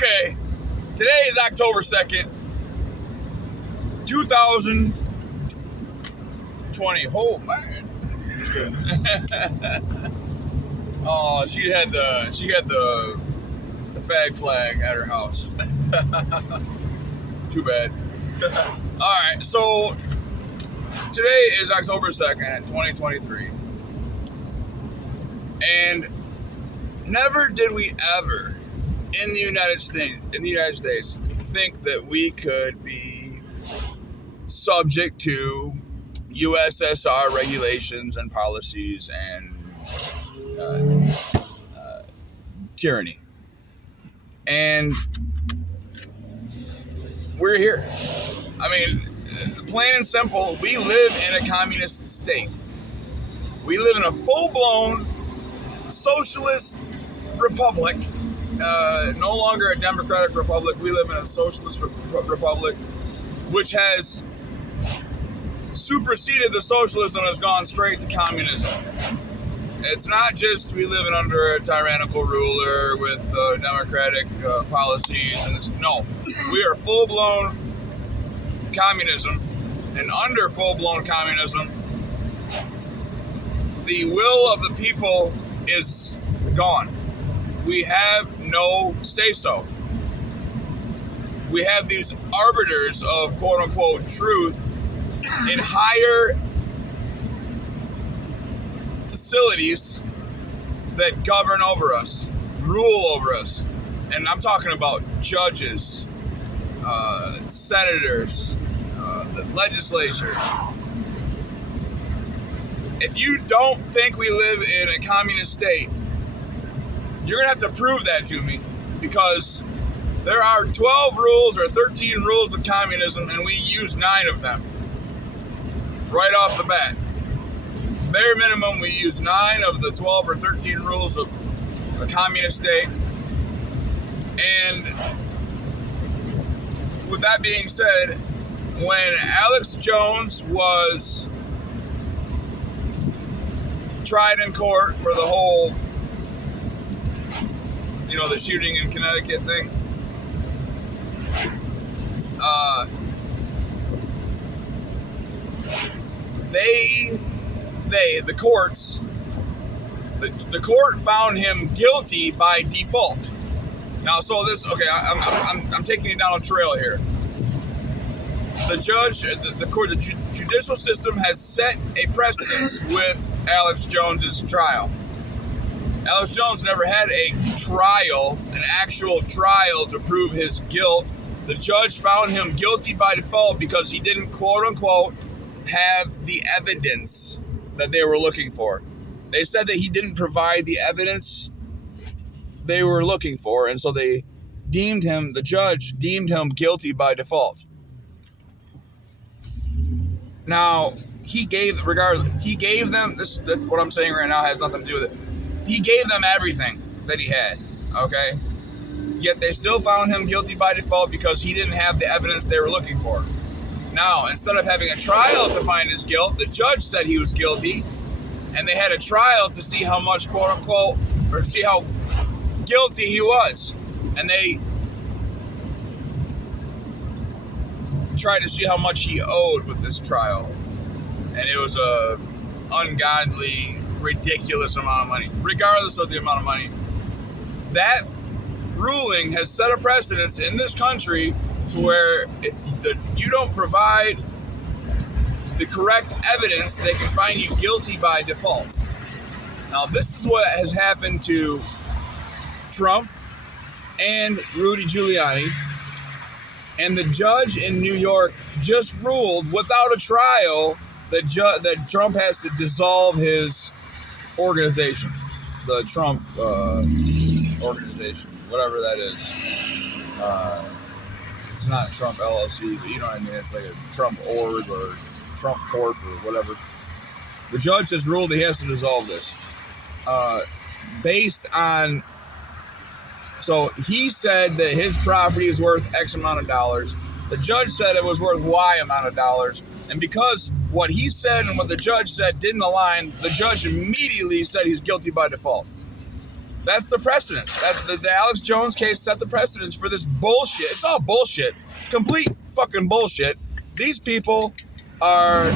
Okay, today is October 2nd, 2020. Oh, man. Oh, she had the fag flag at her house. Too bad. Alright, so today is October 2nd, 2023. And never did we ever in the United States think that we could be subject to USSR regulations and policies and tyranny. And we're here. I mean, plain and simple, we live in a communist state. We live in a full-blown socialist republic. No longer a democratic republic. We live in a socialist republic, which has superseded the socialism and has gone straight to communism. It's not just we live under a tyrannical ruler with democratic policies. No, we are full-blown communism, and under full-blown communism, the will of the people is gone. We have no say-so. We have these arbiters of quote-unquote truth in higher facilities that govern over us, rule over us. And I'm talking about judges, senators, the legislature. If you don't think we live in a communist state, you're going to have to prove that to me, because there are 12 rules or 13 rules of communism, and we use 9 of them right off the bat. Bare minimum, we use 9 of the 12 or 13 rules of a communist state. And with that being said, when Alex Jones was tried in court for the whole, the shooting in Connecticut thing, the court found him guilty by default. Now, so this, okay, I'm taking you down a trail here. The judge, the court, the judicial system has set a precedence with Alex Jones's trial. Alex Jones never had a trial, an actual trial to prove his guilt. The judge found him guilty by default because he didn't, quote unquote, have the evidence that they were looking for. They said that he didn't provide the evidence they were looking for, and so the judge deemed him guilty by default. Now, he gave them, this what I'm saying right now has nothing to do with it. He gave them everything that he had, okay? Yet they still found him guilty by default because he didn't have the evidence they were looking for. Now, instead of having a trial to find his guilt, the judge said he was guilty, and they had a trial to see how much, quote unquote, or to see how guilty he was. And they tried to see how much he owed with this trial. And it was a ungodly, ridiculous amount of money. Regardless of the amount of money, that ruling has set a precedence in this country to where if you don't provide the correct evidence, they can find you guilty by default. Now, this is what has happened to Trump and Rudy Giuliani, and the judge in New York just ruled without a trial that Trump has to dissolve his organization, the Trump organization, whatever that is. It's not Trump LLC, but you know what I mean. It's like a Trump org or Trump Corp or whatever. The judge has ruled he has to dissolve this. Based on, so he said that his property is worth X amount of dollars. The judge said it was worth Y amount of dollars. And because what he said and what the judge said didn't align, the judge immediately said he's guilty by default. That's the precedence. The Alex Jones case set the precedence for this bullshit. It's all bullshit. Complete fucking bullshit. These people are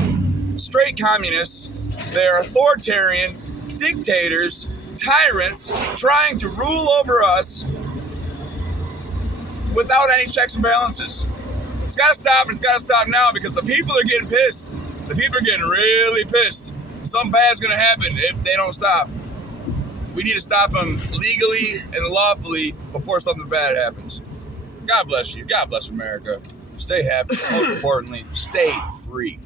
straight communists. They're authoritarian dictators, tyrants, trying to rule over us without any checks and balances. It's got to stop, and it's got to stop now because the people are getting pissed. The people are getting really pissed. Something bad's going to happen if they don't stop. We need to stop them legally and lawfully before something bad happens. God bless you. God bless America. Stay happy. Most importantly, stay free.